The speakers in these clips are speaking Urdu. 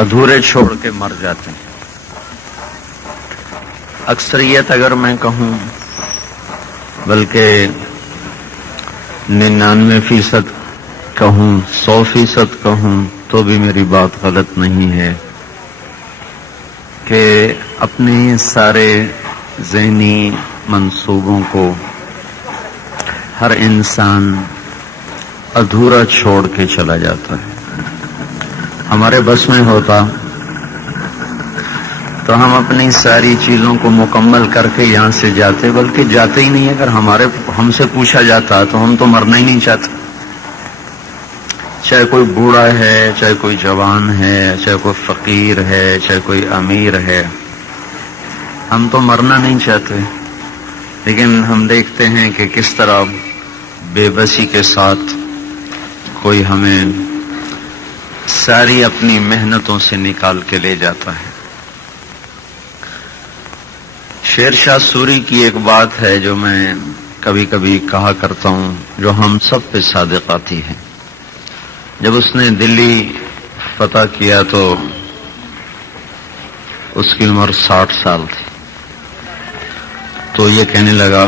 ادھورے چھوڑ کے مر جاتے ہیں۔ اکثریت اگر میں کہوں بلکہ 99% کہوں 100% کہوں تو بھی میری بات غلط نہیں ہے کہ اپنے سارے ذہنی منصوبوں کو ہر انسان ادھورا چھوڑ کے چلا جاتا ہے۔ ہمارے بس میں ہوتا تو ہم اپنی ساری چیزوں کو مکمل کر کے یہاں سے جاتے، بلکہ جاتے ہی نہیں۔ اگر ہم سے پوچھا جاتا تو ہم تو مرنا ہی نہیں چاہتے، چاہے کوئی بوڑھا ہے، چاہے کوئی جوان ہے، چاہے کوئی فقیر ہے، چاہے کوئی امیر ہے، ہم تو مرنا نہیں چاہتے۔ لیکن ہم دیکھتے ہیں کہ کس طرح بے بسی کے ساتھ کوئی ہمیں ساری اپنی محنتوں سے نکال کے لے جاتا ہے۔ شیر شاہ سوری کی ایک بات ہے جو میں کبھی کبھی کہا کرتا ہوں، جو ہم سب پہ صادق آتی ہے۔ جب اس نے دلی فتح کیا تو اس کی عمر 60 سال تھی، تو یہ کہنے لگا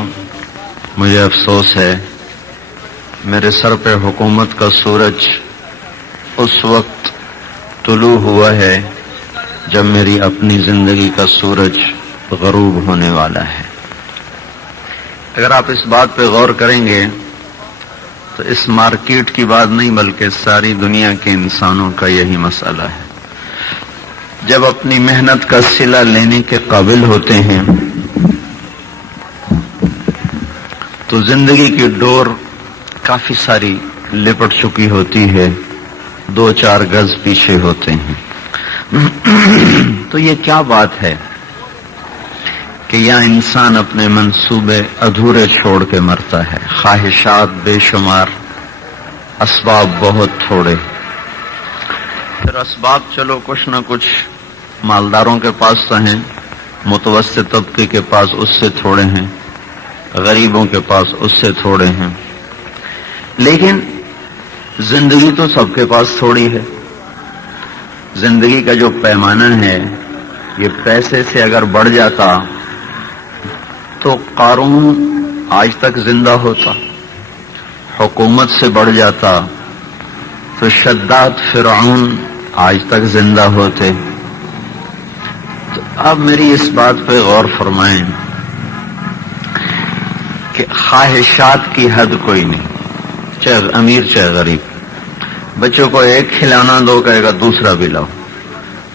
مجھے افسوس ہے میرے سر پہ حکومت کا سورج اس وقت طلوع ہوا ہے جب میری اپنی زندگی کا سورج غروب ہونے والا ہے۔ اگر آپ اس بات پہ غور کریں گے تو اس مارکیٹ کی بات نہیں بلکہ ساری دنیا کے انسانوں کا یہی مسئلہ ہے۔ جب اپنی محنت کا صلہ لینے کے قابل ہوتے ہیں تو زندگی کی ڈور کافی ساری لپٹ چکی ہوتی ہے، 2-4 گز پیچھے ہوتے ہیں۔ تو یہ کیا بات ہے کہ یہاں انسان اپنے منصوبے ادھورے چھوڑ کے مرتا ہے، خواہشات بے شمار، اسباب بہت تھوڑے۔ پھر اسباب چلو کچھ نہ کچھ مالداروں کے پاس تو ہیں، متوسط طبقے کے پاس اس سے تھوڑے ہیں، غریبوں کے پاس اس سے تھوڑے ہیں، لیکن زندگی تو سب کے پاس تھوڑی ہے۔ زندگی کا جو پیمانہ ہے یہ پیسے سے اگر بڑھ جاتا تو قارون آج تک زندہ ہوتا، حکومت سے بڑھ جاتا تو شداد فرعون آج تک زندہ ہوتے۔ تو اب میری اس بات پہ غور فرمائیں کہ خواہشات کی حد کوئی نہیں، چاہے امیر چاہے غریب۔ بچوں کو ایک کھلونا دو، کہے گا دوسرا بھی لاؤ۔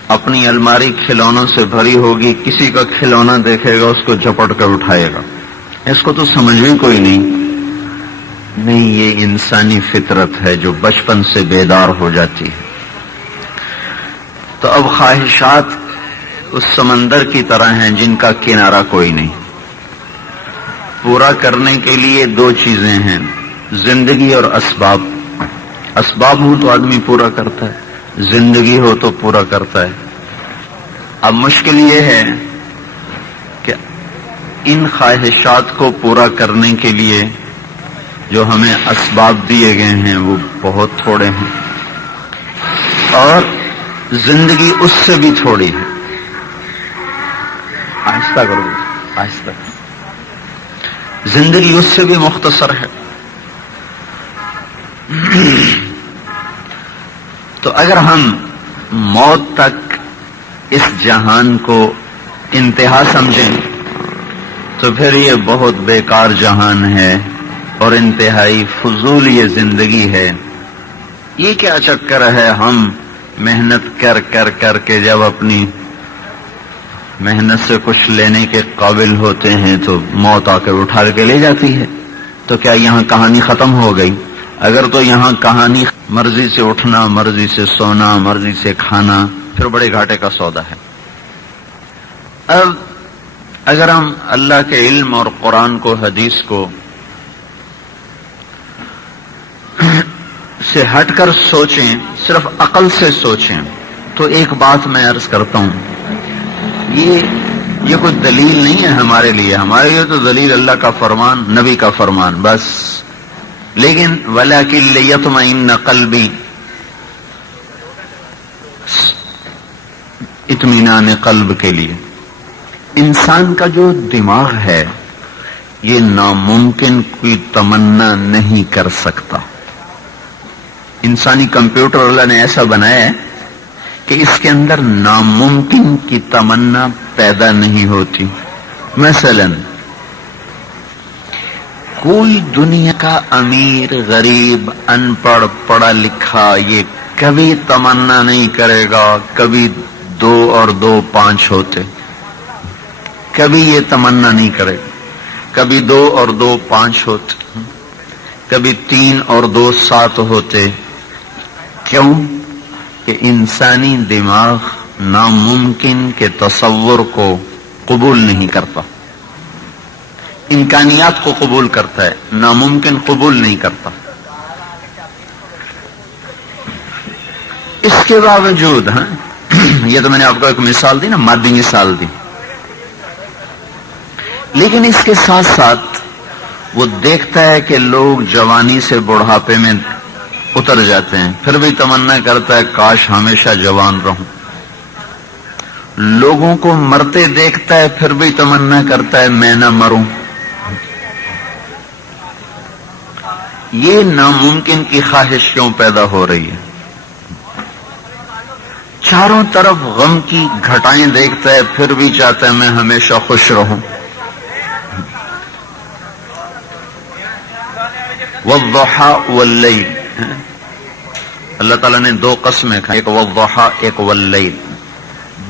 اپنی الماری کھلونوں سے بھری ہوگی، کسی کا کھلونا دیکھے گا اس کو جھپٹ کر اٹھائے گا۔ اس کو تو سمجھ میں کوئی نہیں، یہ انسانی فطرت ہے جو بچپن سے بیدار ہو جاتی ہے۔ تو اب خواہشات اس سمندر کی طرح ہیں جن کا کنارہ کوئی نہیں۔ پورا کرنے کے لیے 2 چیزیں ہیں، زندگی اور اسباب۔ اسباب ہو تو آدمی پورا کرتا ہے، زندگی ہو تو پورا کرتا ہے۔ اب مشکل یہ ہے کہ ان خواہشات کو پورا کرنے کے لیے جو ہمیں اسباب دیے گئے ہیں وہ بہت تھوڑے ہیں، اور زندگی اس سے بھی تھوڑی ہے۔ آہستہ کرو، آہستہ۔ زندگی اس سے بھی مختصر ہے۔ تو اگر ہم موت تک اس جہان کو انتہا سمجھیں تو پھر یہ بہت بیکار جہان ہے اور انتہائی فضول یہ زندگی ہے۔ یہ کیا چکر ہے، ہم محنت کر کر کر کے جب اپنی محنت سے کچھ لینے کے قابل ہوتے ہیں تو موت آ کر اٹھا کے لے جاتی ہے۔ تو کیا یہاں کہانی ختم ہو گئی؟ اگر تو یہاں کہانی مرضی سے اٹھنا، مرضی سے سونا، مرضی سے کھانا، پھر بڑے گھاٹے کا سودا ہے۔ اب اگر ہم اللہ کے علم اور قرآن کو، حدیث کو سے ہٹ کر سوچیں، صرف عقل سے سوچیں، تو ایک بات میں عرض کرتا ہوں، یہ کوئی دلیل نہیں ہے ہمارے لیے تو دلیل اللہ کا فرمان، نبی کا فرمان بس۔ لیکن وَلَكِنْ لِيَطْمَئِنَّ قَلْبِي، اطمینان قلب کے لیے. انسان کا جو دماغ ہے یہ ناممکن کوئی تمنا نہیں کر سکتا. انسانی کمپیوٹر اللہ نے ایسا بنایا ہے کہ اس کے اندر ناممکن کی تمنا پیدا نہیں ہوتی. مثلا کوئی دنیا کا امیر غریب ان پڑھ پڑھا لکھا یہ کبھی تمنا نہیں کرے گا کبھی 2 اور 2 5 ہوتے. کبھی یہ تمنا نہیں کرے گا کبھی 2 اور 2 5 ہوتے, کبھی 3 اور 2 7 ہوتے. کیوں؟ کہ انسانی دماغ ناممکن کے تصور کو قبول نہیں کرتا. امکانیات کو قبول کرتا ہے, ناممکن قبول نہیں کرتا. اس کے باوجود یہ تو میں نے آپ کو ایک مثال دی نا, مادی مثال دی, لیکن اس کے ساتھ ساتھ وہ دیکھتا ہے کہ لوگ جوانی سے بڑھاپے میں اتر جاتے ہیں, پھر بھی تمنا کرتا ہے کاش ہمیشہ جوان رہوں. لوگوں کو مرتے دیکھتا ہے پھر بھی تمنا کرتا ہے میں نہ مروں. یہ ناممکن کی خواہش کیوں پیدا ہو رہی ہے؟ چاروں طرف غم کی گھٹائیں دیکھتا ہے پھر بھی چاہتا ہے میں ہمیشہ خوش رہوں. والضحى واللیل, اللہ تعالیٰ نے 2 قسمیں کھائی, ایک والضحى ایک واللیل.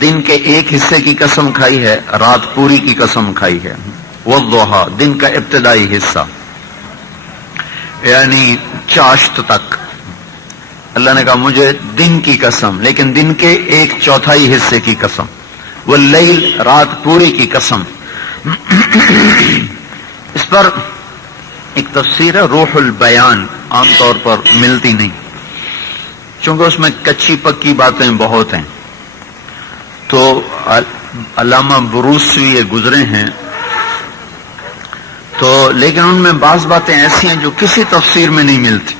دن کے ایک حصے کی قسم کھائی ہے, رات پوری کی قسم کھائی ہے. والضحى دن کا ابتدائی حصہ یعنی چاشت تک. اللہ نے کہا مجھے دن کی قسم, لیکن دن کے 1/4 حصے کی قسم. واللیل رات پوری کی قسم. اس پر ایک تفسیر ہے روح البیان, عام طور پر ملتی نہیں چونکہ اس میں کچی پکی باتیں بہت ہیں. تو علامہ بروسوی یہ گزرے ہیں تو, لیکن ان میں بعض باتیں ایسی ہیں جو کسی تفسیر میں نہیں ملتی,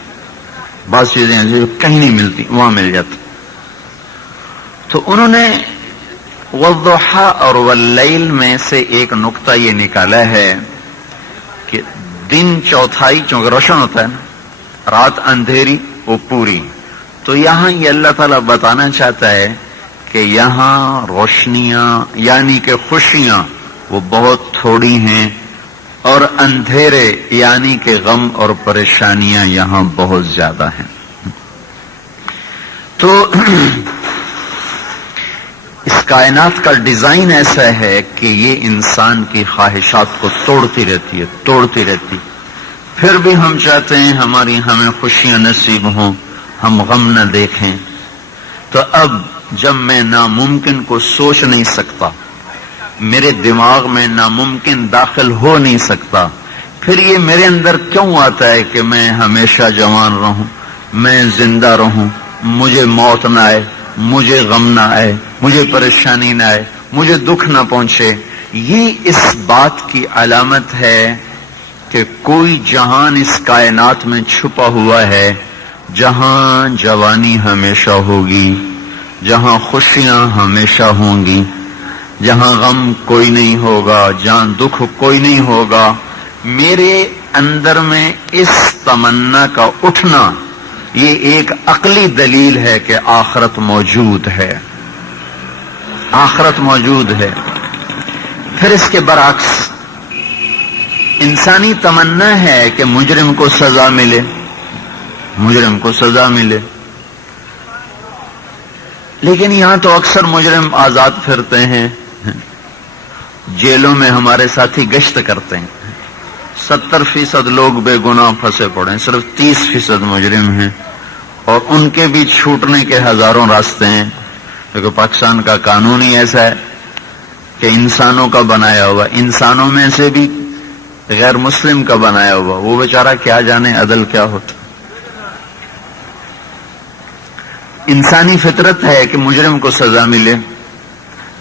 بعض چیزیں ایسی جو کہیں نہیں ملتی وہاں مل جاتی. تو انہوں نے والضحى اور واللیل میں سے ایک نقطہ یہ نکالا ہے کہ دن چوتھائی چونکہ روشن ہوتا ہے نا, رات اندھیری وہ پوری. تو یہاں یہ اللہ تعالیٰ بتانا چاہتا ہے کہ یہاں روشنیاں یعنی کہ خوشیاں وہ بہت تھوڑی ہیں, اور اندھیرے یعنی کہ غم اور پریشانیاں یہاں بہت زیادہ ہیں. تو اس کائنات کا ڈیزائن ایسا ہے کہ یہ انسان کی خواہشات کو توڑتی رہتی ہے. پھر بھی ہم چاہتے ہیں ہمیں خوشیاں نصیب ہوں, ہم غم نہ دیکھیں. تو اب جب میں ناممکن کو سوچ نہیں سکتا, میرے دماغ میں ناممکن داخل ہو نہیں سکتا, پھر یہ میرے اندر کیوں آتا ہے کہ میں ہمیشہ جوان رہوں, میں زندہ رہوں, مجھے موت نہ آئے, مجھے غم نہ آئے, مجھے پریشانی نہ آئے, مجھے دکھ نہ پہنچے. یہ اس بات کی علامت ہے کہ کوئی جہان اس کائنات میں چھپا ہوا ہے جہاں جوانی ہمیشہ ہوگی, جہاں خوشیاں ہمیشہ ہوں گی, جہاں غم کوئی نہیں ہوگا, جہاں دکھ کوئی نہیں ہوگا. میرے اندر میں اس تمنا کا اٹھنا یہ ایک عقلی دلیل ہے کہ آخرت موجود ہے, آخرت موجود ہے. پھر اس کے برعکس انسانی تمنا ہے کہ مجرم کو سزا ملے, مجرم کو سزا ملے. لیکن یہاں تو اکثر مجرم آزاد پھرتے ہیں, جیلوں میں ہمارے ساتھی گشت کرتے ہیں. 70% لوگ بے گناہ پھنسے پڑے ہیں, صرف 30% مجرم ہیں, اور ان کے بھی چھوٹنے کے ہزاروں راستے ہیں. کیونکہ پاکستان کا قانون ہی ایسا ہے کہ انسانوں کا بنایا ہوا, انسانوں میں سے بھی غیر مسلم کا بنایا ہوا, وہ بیچارہ کیا جانے عدل کیا ہوتا. انسانی فطرت ہے کہ مجرم کو سزا ملے.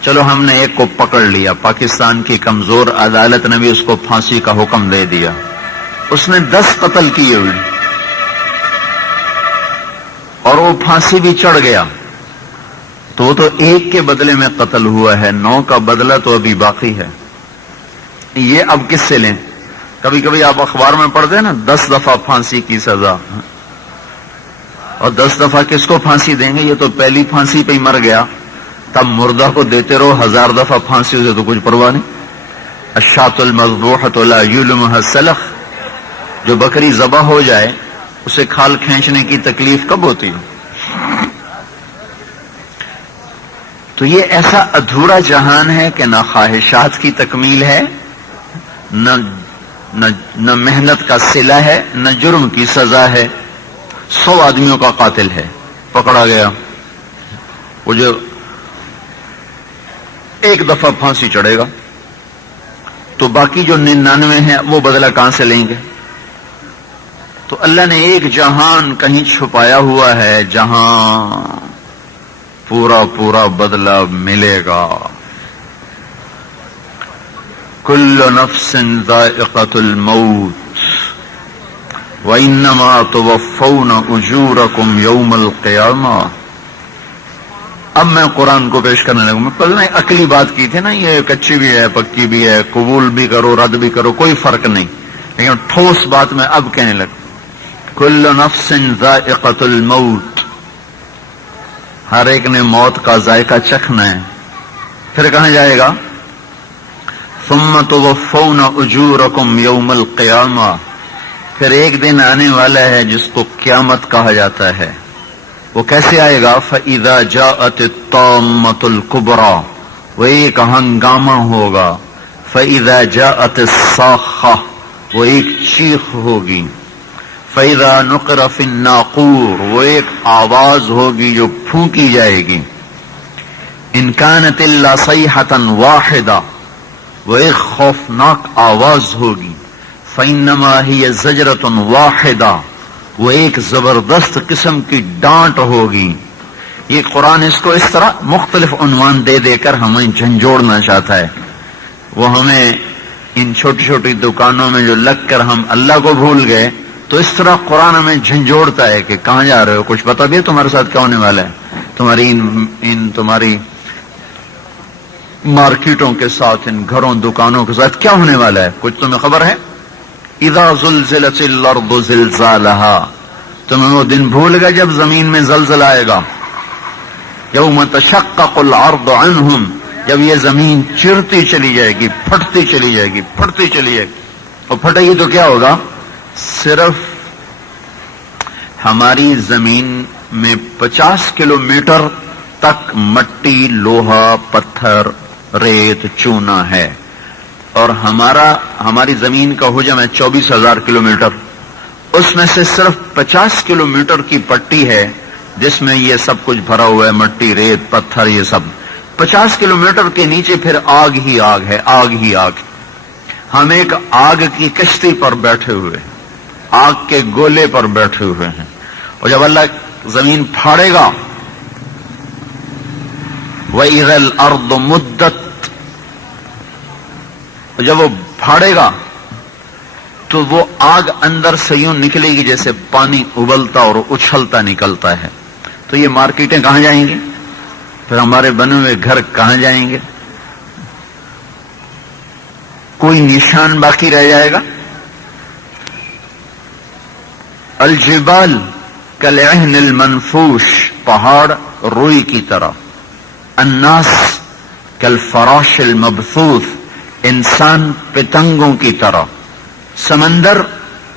چلو ہم نے ایک کو پکڑ لیا, پاکستان کی کمزور عدالت نے بھی اس کو پھانسی کا حکم دے دیا, اس نے 10 قتل کیے ہوئے اور وہ پھانسی بھی چڑھ گیا. تو وہ تو ایک کے بدلے میں قتل ہوا ہے، 9 کا بدلہ تو ابھی باقی ہے. یہ اب کس سے لیں؟ کبھی کبھی آپ اخبار میں پڑھتے ہیں نا 10 دفعہ پھانسی کی سزا، اور 10 دفعہ کس کو پھانسی دیں گے؟ یہ تو پہلی پھانسی پہ ہی مر گیا، تب مردہ کو دیتے رہو 1000 دفعہ پھانسی، اسے تو کچھ پرواہ نہیں. الشاۃ المذبوحۃ لا یلمها السلخ، جو بکری ذبح ہو جائے اسے کھال کھینچنے کی تکلیف کب ہوتی ہے؟ تو یہ ایسا ادھورا جہان ہے کہ نہ خواہشات کی تکمیل ہے، نہ محنت کا صلہ ہے، نہ جرم کی سزا ہے. 100 آدمیوں کا قاتل ہے، پکڑا گیا، وہ جو ایک دفعہ پھانسی چڑھے گا تو باقی جو 99 ہیں وہ بدلہ کہاں سے لیں گے؟ تو اللہ نے ایک جہان کہیں چھپایا ہوا ہے جہاں پورا پورا بدلہ ملے گا. کل نفس ذائقۃ الموت وانما توفون اجورکم یوم القیامہ. اب میں قرآن کو پیش کرنے لگوں. میں پہلے عقلی بات کی تھی نا، یہ کچی بھی ہے پکی بھی ہے، قبول بھی کرو رد بھی کرو، کوئی فرق نہیں، لیکن ٹھوس بات میں اب کہنے لگا. کل نفس ذائقۃ الموت، ہر ایک نے موت کا ذائقہ چکھنا ہے. پھر کہاں جائے گا؟ ثم توفون اجورکم یوم القیامہ. پھر ایک دن آنے والا ہے جس کو قیامت کہا جاتا ہے. وہ کیسے آئے گا؟ فَإِذَا جَاءَتِ الطَّامَّةُ الْكُبْرَى، وہ ایک ہنگامہ ہوگا. فَإِذَا جَاءَتِ الصَّاخَّةُ، وہ ایک چیخ ہوگی. فَإِذَا نُقِرَ فِي النَّاقُورِ، وہ ایک آواز ہوگی جو پھونکی جائے گی. إِن كَانَتِ إِلَّا صَيْحَةً وَاحِدَةً، وہ ایک خوفناک آواز ہوگی. فَإِنَّمَا هِيَ زَجْرَةٌ وَاحِدَةٌ، وہ ایک زبردست قسم کی ڈانٹ ہوگی. یہ قرآن اس کو اس طرح مختلف عنوان دے دے کر ہمیں جھنجھوڑنا چاہتا ہے. وہ ہمیں ان چھوٹی چھوٹی دکانوں میں جو لگ کر ہم اللہ کو بھول گئے، تو اس طرح قرآن ہمیں جھنجھوڑتا ہے کہ کہاں جا رہے ہو، کچھ پتا بھی ہے تمہارے ساتھ کیا ہونے والا ہے، تمہاری مارکیٹوں کے ساتھ، ان گھروں دکانوں کے ساتھ کیا ہونے والا ہے، کچھ تمہیں خبر ہے؟ اذا زلزلت الارض زلزالها، تمہیں وہ دن بھول گئے جب زمین میں زلزلہ آئے گا. یوم تشقق الارض عنہم، جب یہ زمین چرتی چلی جائے گی، پھٹتی چلی جائے گی، پھٹتی چلی جائے گی. اور پھٹے گی تو کیا ہوگا؟ صرف ہماری زمین میں 50 کلومیٹر تک مٹی، لوہا، پتھر، ریت، چونا ہے، اور ہماری زمین کا حجم ہے 24,000 کلومیٹر. اس میں سے صرف 50 کلومیٹر کی پٹی ہے جس میں یہ سب کچھ بھرا ہوا ہے، مٹی، ریت، پتھر، یہ سب. 50 کلومیٹر کے نیچے پھر آگ ہی آگ ہے، آگ ہی آگ. ہم ایک آگ کی کشتی پر بیٹھے ہوئے، آگ کے گولے پر بیٹھے ہوئے ہیں. اور جب اللہ زمین پھاڑے گا، وَإِذَا الْأَرْضُ مُدَّتْ، جب وہ پھاڑے گا تو وہ آگ اندر سے یوں نکلے گی جیسے پانی ابلتا اور اچھلتا نکلتا ہے. تو یہ مارکیٹیں کہاں جائیں گی؟ پھر ہمارے بنے ہوئے گھر کہاں جائیں گے؟ کوئی نشان باقی رہ جائے گا؟ الجبال کالعہن المنفوش، پہاڑ روئی کی طرح. الناس کالفراش المبثوث، انسان پتنگوں کی طرح. سمندر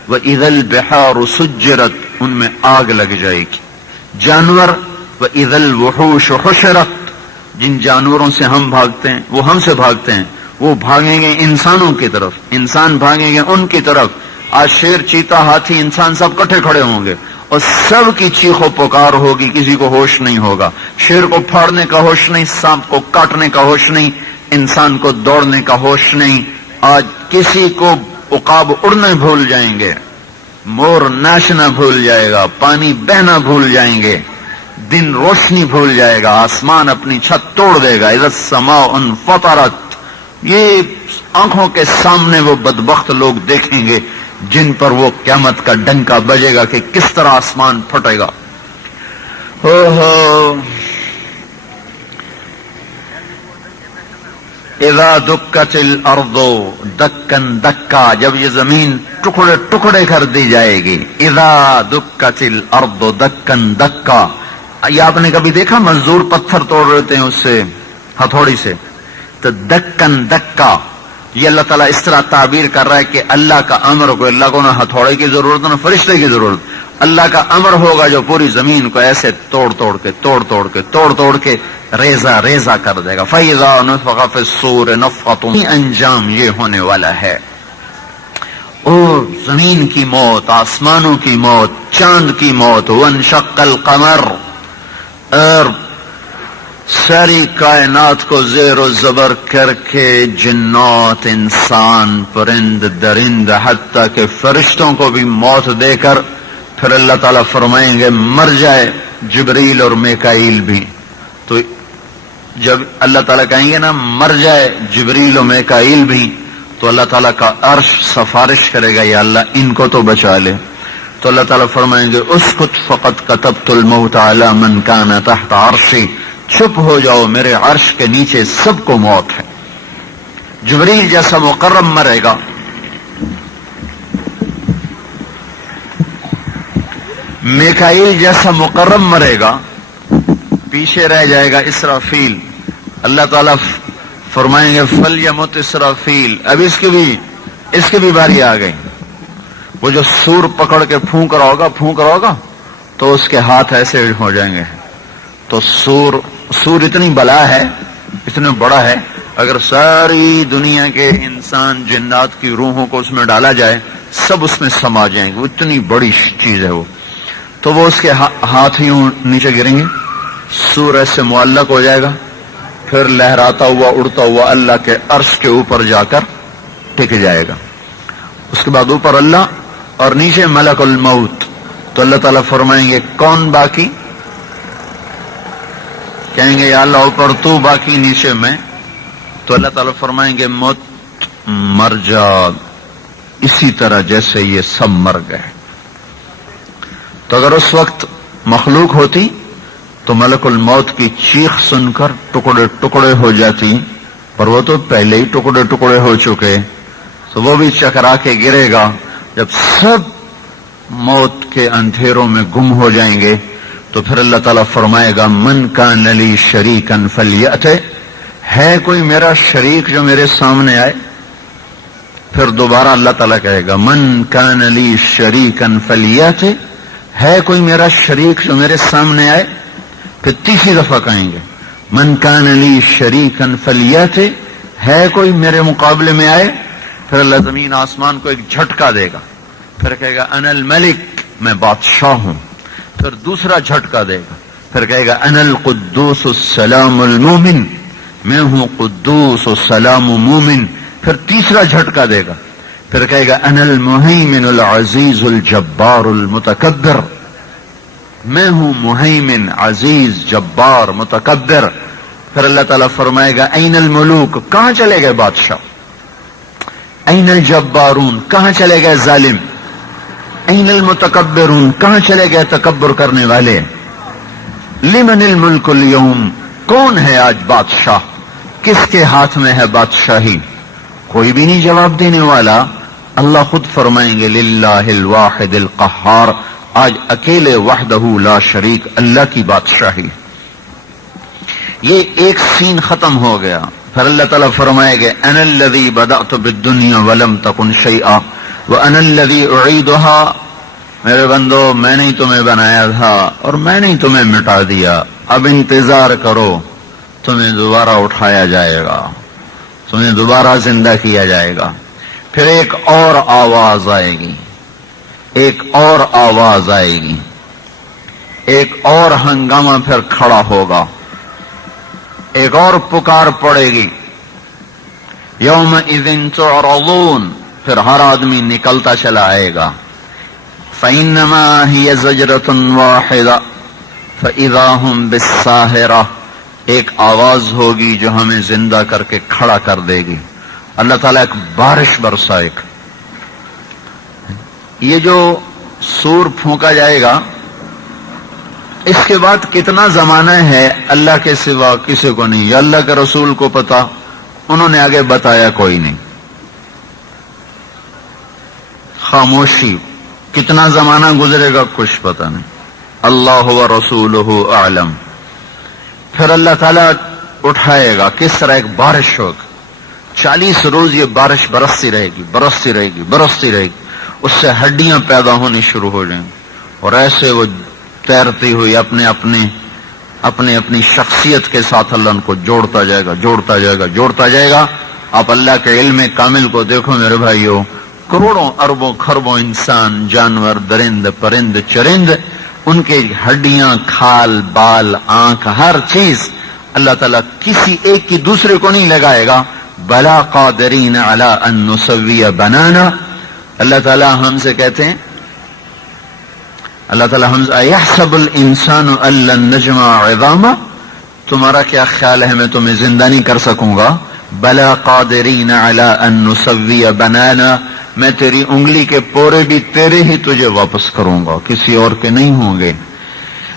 وَإِذَا الْبِحَارُ سُجِّرَتْ، ان میں آگ لگ جائے گی. جانور وَإِذَا الْوُحُوشُ حُشِرَتْ، جن جانوروں سے ہم بھاگتے ہیں، وہ ہم سے بھاگتے ہیں، وہ بھاگیں گے انسانوں کی طرف، انسان بھاگیں گے ان کی طرف. آج شیر، چیتا، ہاتھی، انسان سب کٹھے کھڑے ہوں گے اور سب کی چیخ و پکار ہوگی، کسی کو ہوش نہیں ہوگا. شیر کو پھاڑنے کا ہوش نہیں، سانپ کو کاٹنے کا ہوش نہیں، انسان کو دوڑنے کا ہوش نہیں. آج کسی کو عقاب اڑنے بھول جائیں گے، مور ناچنا بھول جائے گا، پانی بہنا بھول جائیں گے، دن روشنی بھول جائے گا، آسمان اپنی چھت توڑ دے گا. اذا السماء انفطرت، یہ آنکھوں کے سامنے وہ بدبخت لوگ دیکھیں گے جن پر وہ قیامت کا ڈنکا بجے گا کہ کس طرح آسمان پھٹے گا. دکتل الارض دکن دکا، جب یہ زمین ٹکڑے ٹکڑے کر دی جائے گی. اذا دکتل الارض دکن دکا. یہ آپ نے کبھی دیکھا مزدور پتھر توڑ رہتے ہیں اس سے ہتھوڑی سے؟ تو دکن دکا، یہ اللہ تعالیٰ اس طرح تعبیر کر رہا ہے کہ اللہ کا امر کو، اللہ کو نہ ہتھوڑے کی ضرورت نہ فرشتے کی ضرورت، اللہ کا امر ہوگا جو پوری زمین کو ایسے توڑ توڑ کے ریزہ ریزہ کر دے گا. فَإِذَا نُفِخَ فِي الصُّورِ نَفْخَةٌ، انجام یہ ہونے والا ہے. اور زمین کی موت، آسمانوں کی موت، چاند کی موت. وَانشَقَّ الْقَمَرُ، اور ساری کائنات کو زیر و زبر کر کے جنات، انسان، پرند درند، حتیٰ کہ فرشتوں کو بھی موت دے کر پھر اللہ تعالیٰ فرمائیں گے مر جائے جبریل اور میکائیل بھی. تو جب اللہ تعالیٰ کہیں گے نا مر جائے جبریل و میکائیل بھی، تو اللہ تعالیٰ کا عرش سفارش کرے گا یا اللہ ان کو تو بچا لے. تو اللہ تعالیٰ فرمائیں گے اسکت فقط کتبت الموت علی من کان تحت عرشی، چپ ہو جاؤ میرے عرش کے نیچے سب کو موت ہے. جبریل جیسا مقرب مرے گا، میکائیل جیسا مقرب مرے گا، پیچھے رہ جائے گا اسرافیل. اللہ تعالیٰ فرمائیں گے فلیمت اسرافیل. اب اس کی بھی باری آ گئی. وہ جو سور پکڑ کے پھونک رہا ہوگا تو اس کے ہاتھ ایسے ہو جائیں گے. تو سور اتنی بلا ہے، اتنا بڑا ہے، اگر ساری دنیا کے انسان جنات کی روحوں کو اس میں ڈالا جائے سب اس میں سما جائیں گے. وہ اتنی بڑی چیز ہے وہ. تو وہ اس کے ہاتھ یوں نیچے گریں گے، سور ایسے معلق ہو جائے گا، پھر لہراتا ہوا اڑتا ہوا اللہ کے عرش کے اوپر جا کر ٹک جائے گا. اس کے بعد اوپر اللہ اور نیچے ملک الموت. تو اللہ تعالیٰ فرمائیں گے کون باقی؟ کہیں گے یا اللہ اوپر تو باقی، نیچے میں. تو اللہ تعالیٰ فرمائیں گے موت مر جا اسی طرح جیسے یہ سب مر گئے. تو اگر اس وقت مخلوق ہوتی تو ملک الموت کی چیخ سن کر ٹکڑے ٹکڑے ہو جاتی، پر وہ تو پہلے ہی ٹکڑے ٹکڑے ہو چکے. تو وہ بھی چکرا کے گرے گا. جب سب موت کے اندھیروں میں گم ہو جائیں گے تو پھر اللہ تعالیٰ فرمائے گا من کان لی شریکا فلیأت، ہے کوئی میرا شریک جو میرے سامنے آئے. پھر دوبارہ اللہ تعالیٰ کہے گا من کان لی شریکا فلیأت، ہے کوئی میرا شریک جو میرے سامنے آئے. پھر تیسری دفعہ کہیں گے من کان لی شریکا فلیأت، ہے کوئی میرے مقابلے میں آئے. پھر اللہ زمین آسمان کو ایک جھٹکا دے گا، پھر کہے گا انا الملک، میں بادشاہ ہوں. پھر دوسرا جھٹکا دے گا، پھر کہے گا انا القدوس السلام المومن، میں ہوں قدوس و سلام مومن. پھر تیسرا جھٹکا دے گا، پھر کہے گا انا المہیمن العزیز الجبار المتکبر، میں ہوں مہیمن عزیز جبار متکبر. پھر اللہ تعالیٰ فرمائے گا این الملوک، کہاں چلے گئے بادشاہ؟ این الجبارون، کہاں چلے گئے ظالم؟ این المتکبرون، کہاں چلے گئے تکبر کرنے والے؟ لمن الملک اليوم، کون ہے آج بادشاہ؟ کس کے ہاتھ میں ہے بادشاہی؟ کوئی بھی نہیں جواب دینے والا. اللہ خود فرمائیں گے للہ الواحد القہار، آج اکیلے وحدہ لا شریک اللہ کی بادشاہی. یہ ایک سین ختم ہو گیا. پھر اللہ تعالیٰ فرمائے گے انا الذی بدأت بالدنیا ولم تکن شیئا وانا الذی اعیدها، میرے بندو میں نے تمہیں بنایا تھا اور میں نے تمہیں مٹا دیا. اب انتظار کرو، تمہیں دوبارہ اٹھایا جائے گا، تمہیں دوبارہ زندہ کیا جائے گا. پھر ایک اور آواز آئے گی، ایک اور آواز آئے گی، ایک اور ہنگامہ پھر کھڑا ہوگا، ایک اور پکار پڑے گی یومئذ تعرضون. پھر ہر آدمی نکلتا چلا آئے گا. فإنما هي زجرة واحدة فإذا هم بالساهرة، ایک آواز ہوگی جو ہمیں زندہ کر کے کھڑا کر دے گی. اللہ تعالیٰ ایک بارش برسائے گا. یہ جو سور پھونکا جائے گا اس کے بعد کتنا زمانہ ہے اللہ کے سوا کسی کو نہیں. یا اللہ کے رسول کو پتا، انہوں نے آگے بتایا کوئی نہیں. خاموشی. کتنا زمانہ گزرے گا کچھ پتہ نہیں. اللہ و رسولہ اعلم. پھر اللہ تعالیٰ اٹھائے گا. کس طرح؟ ایک بارش ہوگی. 40 روز یہ بارش برستی رہے گی، برستی رہے گی، برستی رہے گی. اس سے ہڈیاں پیدا ہونی شروع ہو جائیں گی، اور ایسے وہ تیرتی ہوئی اپنی شخصیت کے ساتھ اللہ ان کو جوڑتا جائے گا، جوڑتا جائے گا، جوڑتا جائے گا. آپ اللہ کے علم کامل کو دیکھو میرے بھائیو. کروڑوں اربوں خربوں انسان، جانور، درند، پرند، چرند، ان کے ہڈیاں، کھال، بال، آنکھ، ہر چیز اللہ تعالیٰ کسی ایک کی دوسرے کو نہیں لگائے گا. بلا قادرین علی ان نسوی بنانا. اللہ تعالیٰ ہم سے کہتے ہیں، اللہ تعالیٰ ہم سے ایحسب الانسان ان لن نجمع عظاما. تمہارا کیا خیال ہے میں تمہیں زندہ نہیں کر سکوں گا؟ بلا قادرین علی ان نسوی بنانا. میں تیری انگلی کے پورے بھی تیرے ہی تجھے واپس کروں گا، کسی اور کے نہیں ہوں گے.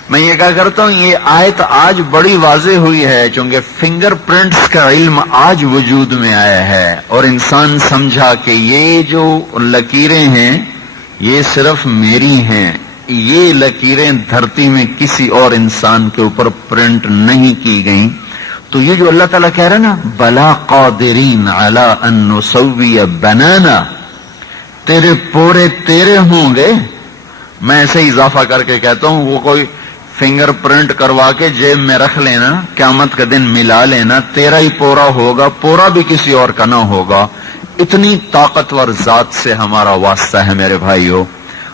میں یہ کہا کرتا ہوں یہ آیت آج بڑی واضح ہوئی ہے، چونکہ فنگر پرنٹس کا علم آج وجود میں آیا ہے، اور انسان سمجھا کہ یہ جو لکیریں ہیں یہ صرف میری ہیں، یہ لکیریں دھرتی میں کسی اور انسان کے اوپر پرنٹ نہیں کی گئیں. تو یہ جو اللہ تعالیٰ کہہ رہا ہے نا بلا قادرین علی ان نسوی بنانا، تیرے پورے تیرے ہوں گے. میں ایسے ہی اضافہ کر کے کہتا ہوں وہ کوئی فنگر پرنٹ کروا کے جیب میں رکھ لینا، قیامت کا دن ملا لینا، تیرا ہی پورا ہوگا، پورا بھی کسی اور کا نہ ہوگا. اتنی طاقتور ذات سے ہمارا واسطہ ہے میرے بھائیوں.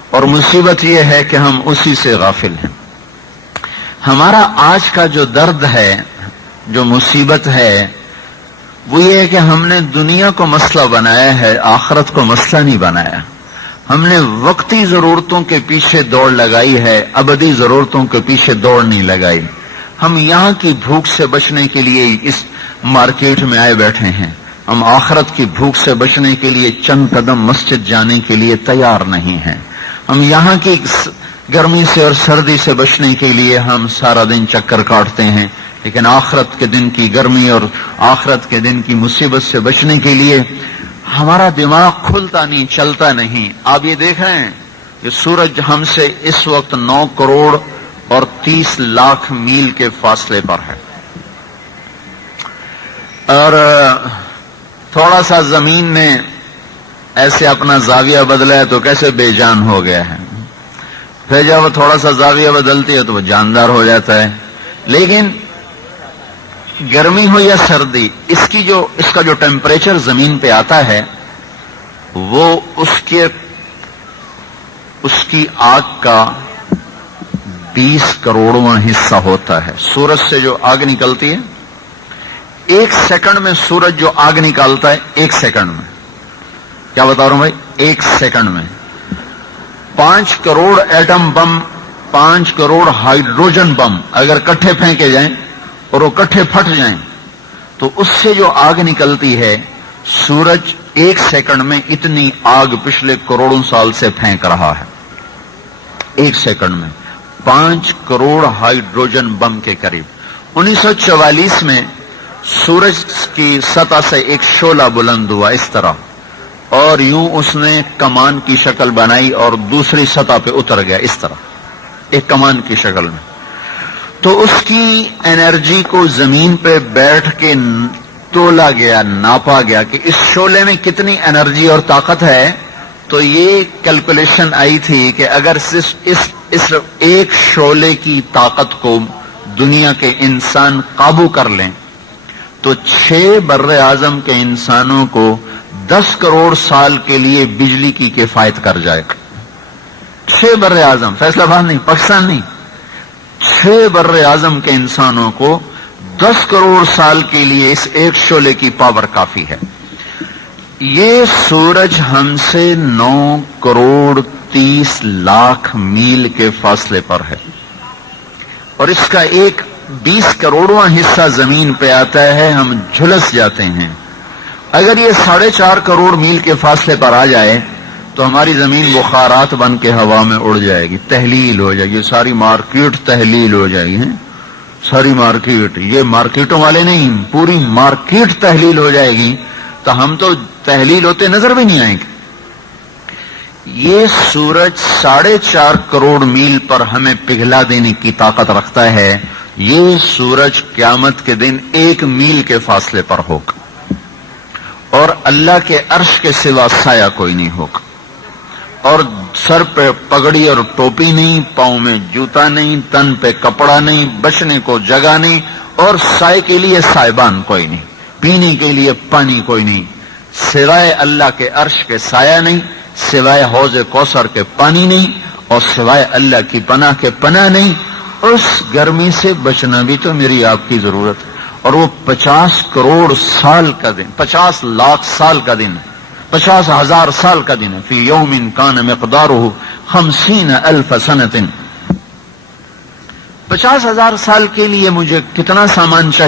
اور مصیبت یہ ہے کہ ہم اسی سے غافل ہیں. ہمارا آج کا جو درد ہے، جو مصیبت ہے، وہ یہ ہے کہ ہم نے دنیا کو مسئلہ بنایا ہے، آخرت کو مسئلہ نہیں بنایا. ہم نے وقتی ضرورتوں کے پیچھے دوڑ لگائی ہے، ابدی ضرورتوں کے پیچھے دوڑ نہیں لگائی. ہم یہاں کی بھوک سے بچنے کے لیے اس مارکیٹ میں آئے بیٹھے ہیں. ہم آخرت کی بھوک سے بچنے کے لیے چند قدم مسجد جانے کے لیے تیار نہیں ہیں. ہم یہاں کی گرمی سے اور سردی سے بچنے کے لیے ہم سارا دن چکر کاٹتے ہیں، لیکن آخرت کے دن کی گرمی اور آخرت کے دن کی مصیبت سے بچنے کے لیے ہمارا دماغ کھلتا نہیں، چلتا نہیں. آپ یہ دیکھ رہے ہیں کہ سورج ہم سے اس وقت 9 کروڑ اور 30 لاکھ میل کے فاصلے پر ہے، اور تھوڑا سا زمین نے ایسے اپنا زاویہ بدلا ہے تو کیسے بے جان ہو گیا ہے. پھر جب وہ تھوڑا سا زاویہ بدلتی ہے تو وہ جاندار ہو جاتا ہے. لیکن گرمی ہو یا سردی، اس کا جو ٹیمپریچر زمین پہ آتا ہے وہ اس کی آگ کا 20 کروڑواں حصہ ہوتا ہے. سورج سے جو آگ نکلتی ہے، 1 سیکنڈ میں سورج جو آگ نکالتا ہے، 1 سیکنڈ میں، کیا بتا رہا ہوں بھائی، 1 سیکنڈ میں 5 crore atom bomb, 5 crore hydrogen bomb اگر کٹھے پھینکے جائیں اور وہ کٹھے پھٹ جائیں تو اس سے جو آگ نکلتی ہے، سورج 1 سیکنڈ میں اتنی آگ پچھلے کروڑوں سال سے پھینک رہا ہے. 1 سیکنڈ میں 5 کروڑ ہائیڈروجن بم کے قریب. 1944 میں سورج کی سطح سے ایک شعلہ بلند ہوا اس طرح، اور یوں اس نے کمان کی شکل بنائی اور دوسری سطح پہ اتر گیا اس طرح، ایک کمان کی شکل میں. تو اس کی انرجی کو زمین پہ بیٹھ کے تولا گیا، ناپا گیا کہ اس شعلے میں کتنی انرجی اور طاقت ہے. تو یہ کیلکولیشن آئی تھی کہ اگر اس ایک شعلے کی طاقت کو دنیا کے انسان قابو کر لیں تو 6 بر اعظم کے انسانوں کو 10 کروڑ سال کے لیے بجلی کی کفایت کر جائے. 6 بر اعظم، فیصلہ باد نہیں، پاکستان نہیں، 6 بر اعظم کے انسانوں کو 10 کروڑ سال کے لیے اس ایک شعلے کی پاور کافی ہے. یہ سورج ہم سے 9 کروڑ 30 لاکھ میل کے فاصلے پر ہے، اور اس کا ایک 20 کروڑواں حصہ زمین پہ آتا ہے. ہم جھلس جاتے ہیں. اگر یہ 4.5 کروڑ میل کے فاصلے پر آ جائے تو ہماری زمین بخارات بن کے ہوا میں اڑ جائے گی، تحلیل ہو جائے گی، ساری مارکیٹ تحلیل ہو جائے گی. ساری مارکیٹ، یہ مارکیٹوں والے نہیں، پوری مارکیٹ تحلیل ہو جائے گی تو ہم تو تحلیل ہوتے نظر بھی نہیں آئیں گے۔ یہ سورج 4.5 کروڑ میل پر ہمیں پگھلا دینے کی طاقت رکھتا ہے۔ یہ سورج قیامت کے دن 1 میل کے فاصلے پر ہوگا، اور اللہ کے عرش کے سوا سایہ کوئی نہیں ہوگا، اور سر پہ پگڑی اور ٹوپی نہیں، پاؤں میں جوتا نہیں، تن پہ کپڑا نہیں، بچنے کو جگہ نہیں، اور سائے کے لیے سائبان کوئی نہیں، پینے کے لیے پانی کوئی نہیں، سوائے اللہ کے عرش کے سایہ نہیں، سوائے حوض کوثر کے پانی نہیں، اور سوائے اللہ کی پناہ کے پناہ نہیں۔ اس گرمی سے بچنا بھی تو میری آپ کی ضرورت ہے، اور وہ 50 کروڑ سال کا دن، 50 لاکھ سال کا دن، 50,000 سال کا دن ہے۔ فی یوم کان مقدارہ 50,000 سنۃ۔ 50,000 سال کے لیے مجھے کتنا سامان چاہیے؟